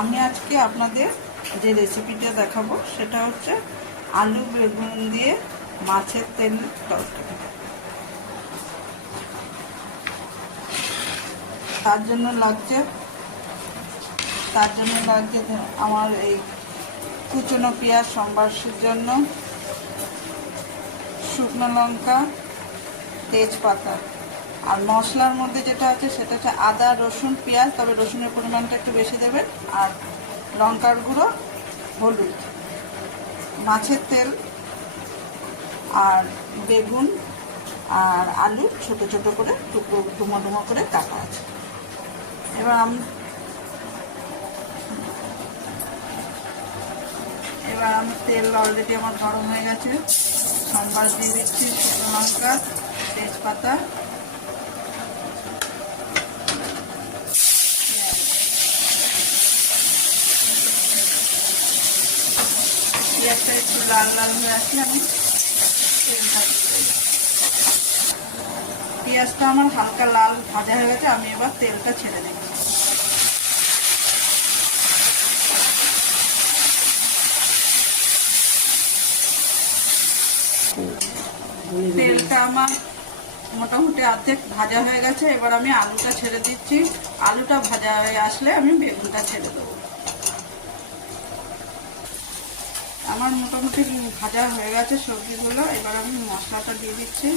আমি আজকে আপনাদের যে রেসিপিটা দেখাবো, সেটা হচ্ছে আলু বেগুন দিয়ে মাছের তেল তরকারি। তার জন্য লাগছে, তার জন্য লাগছে আমার এই কুচনো পেঁয়াজ সম্বাসের জন্য শুকনো লঙ্কা, তেজপাতা। আর মশলার মধ্যে যেটা আছে সেটা হচ্ছে আদা, রসুন, পেঁয়াজ, তবে রসুনের পরিমাণটা একটু বেশি দেবেন। আর লঙ্কার গুঁড়ো, হলুদ, মাছের তেল, আর বেগুন, আর আলু ছোট ছোট করে, টুকরো, ডুমো ডুমো করে কাটা আছে। এবার আমি এবার আমি তেল অলরেডি আমার গরম হয়ে গেছে। সম্বার দিয়ে দিচ্ছি শুকনো লঙ্কা, তেজপাতা পেঁয়াজটা একটু লাল লাল হয়ে আসলে আমি। পেঁয়াজটা আমার হালকা লাল ভাজা হয়ে গেছে, আমি এবার তেলটা ছেড়ে দিচ্ছি তেলটা আমার মোটামুটি অর্ধেক ভাজা হয়ে গেছে, এবার আমি আলুটা ছেড়ে দিচ্ছি আলুটা ভাজা হয়ে আসলে আমি বেগুনটা ছেড়ে দেবো আমার মোটামুটি ভাজা হয়ে গেছে সবজিগুলো। এবার আমি মশলাটা দিয়ে দিচ্ছি।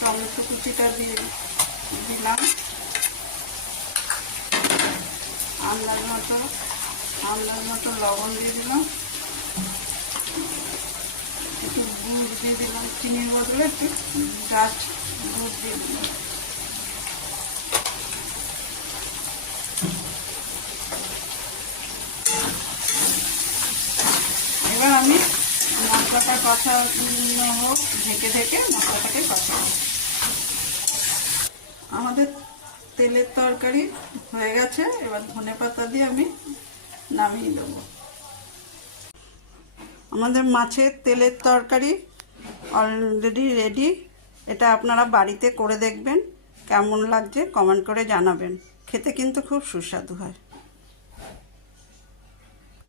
টমেটো কুচিটা দিয়ে দিলাম। আন্দাজ মতো আন্দাজ মতো লবণ দিয়ে দিলাম একটু গুড় দিয়ে দিলাম চিনির বদলে একটু গাছ গুড় দিয়ে দিলাম। এবার আমি মশলাটা কষা হোক, ঢেকে ঢেকে মশলাটাকে কষা আমাদের তেলের তরকারি হয়ে গেছে, এবার ধনে পাতা দিয়ে আমি নামিয়ে দেবো। আমাদের মাছের তেলের তরকারি অলরেডি রেডি এটা আপনারা বাড়িতে করে দেখবেন। কেমন লাগছে কমেন্ট করে জানাবেন। খেতে কিন্তু খুব সুস্বাদু হয়।